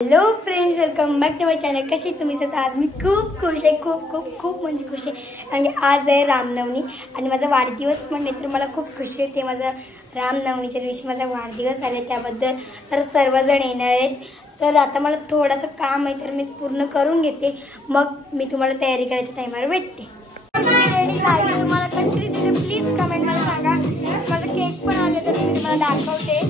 Hello friends, welcome back to my channel. कशी तुम्ही सध्या? आज मी खूप खुश आहे, खूप म्हणजे खुश आहे. आणि आज आहे रामनवमी आणि माझा वाढदिवस पण आहे, तर मला खूप खुशी आहे. माझा रामनवमीच्या दिवशी माझा वाढदिवस आला त्याबद्दल. तर सर्वजण येणार आहेत. तर आता मला थोडंसं काम आहे, तर मी पूर्ण करून घेते, मग मी तुम्हाला तयारी करायच्या टायमावर भेटते. रेडी झाली. तुम्हाला कशी दिसते प्लीज कमेंट मध्ये सांगा. माझा केक पण आले तर मी तुम्हाला दाखवते.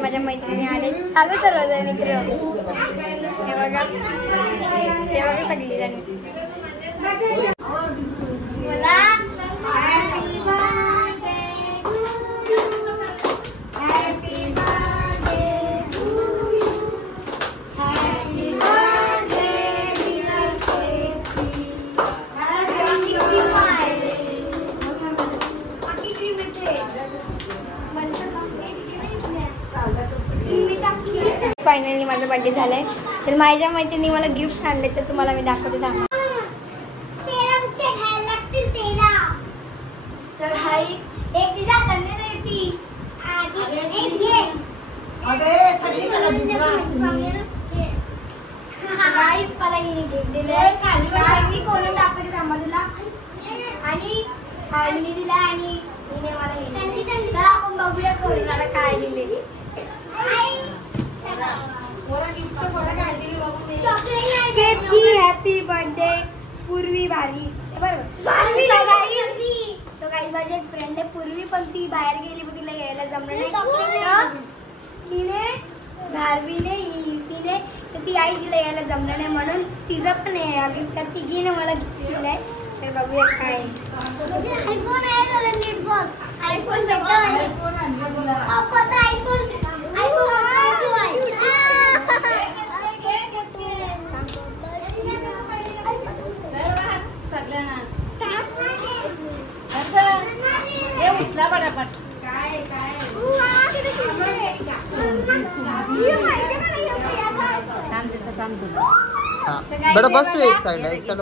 माझ्या मैत्रिणी आले. आलो सर्वजण इकडे. हे बघा सगळी जण. फायनली माझा बर्थडे झालाय. तर माझ्या मैत्रिणी मला गिफ्ट आणले, तर तुम्हाला मी दाखवते. तर हाई एक तिच्या मी कोणून दाखवते तुला. आणि मी दिला आणि तिने मला आपण बघूया करून मला काय दिले. हॅपी बर्थडे पूर्वी भारी. बरोबर. तो काही माझी एक फ्रेंड आहे पूर्वी, पण ती बाहेर गेली, पण तिला यायला जमलं नाही. तिने भारवीने तिने ती आई तिला यायला जमलं नाही, म्हणून तिचं पण गिफ्ट तिघीने मला गिफ्ट दिलंय. तर बघूया काय. बेटा बस तू एक साइड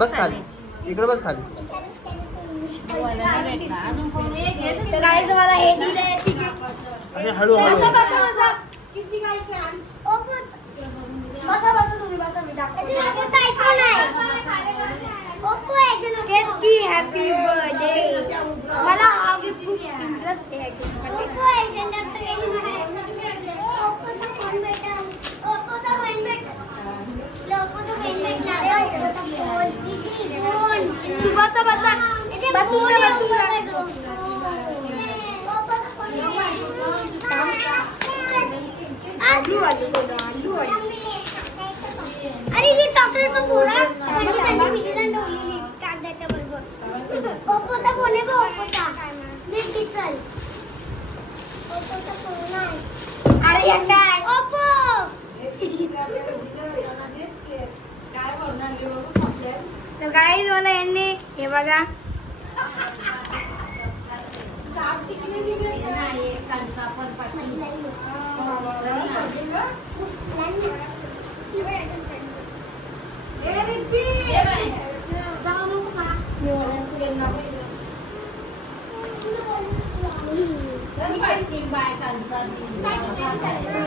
बस खाली. इकडे बस खाली. तर गाईज मला हे दिलंय. बसा तुम्ही बसा. मी हॅपी बर्थडे. मला हा गिफ्ट खूप इंटरेस्ट आहे. अरे ये चॉकलेट का पूरा कागदाच्या बरोबर. ओप्पोचा फोन आहे बघ. ओप्पोचा फोन आहे. अरे या काय ओप्पो. तर गाईज मला यांनी हे बघा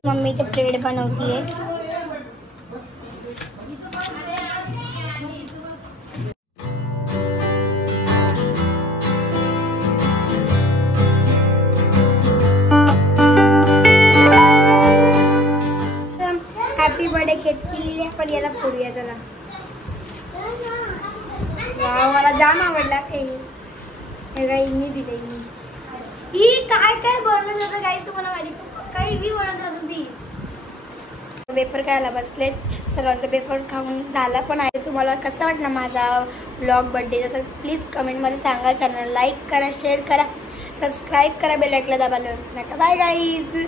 मम्मी ते ब्रेड बनवती है. Happy birthday Ketaki. पण याला फोडूया चला. मला जाम आवडला. मी दिले. ही काय काय बनवत होतं काही तुम्हाला माहिती. काही बी बनवत होती ती. वेफर खायला बसलेत. सर्वांचा वेफर खाऊन झाला पण आहे. तुम्हाला कसा वाटला माझा व्लॉग बर्थडेचा तर प्लीज कमेंटमध्ये सांगा. चॅनल लाईक करा, शेअर करा, सबस्क्राईब करा, बेल आयकॉन दाबायला विसरू नका. Bye guys.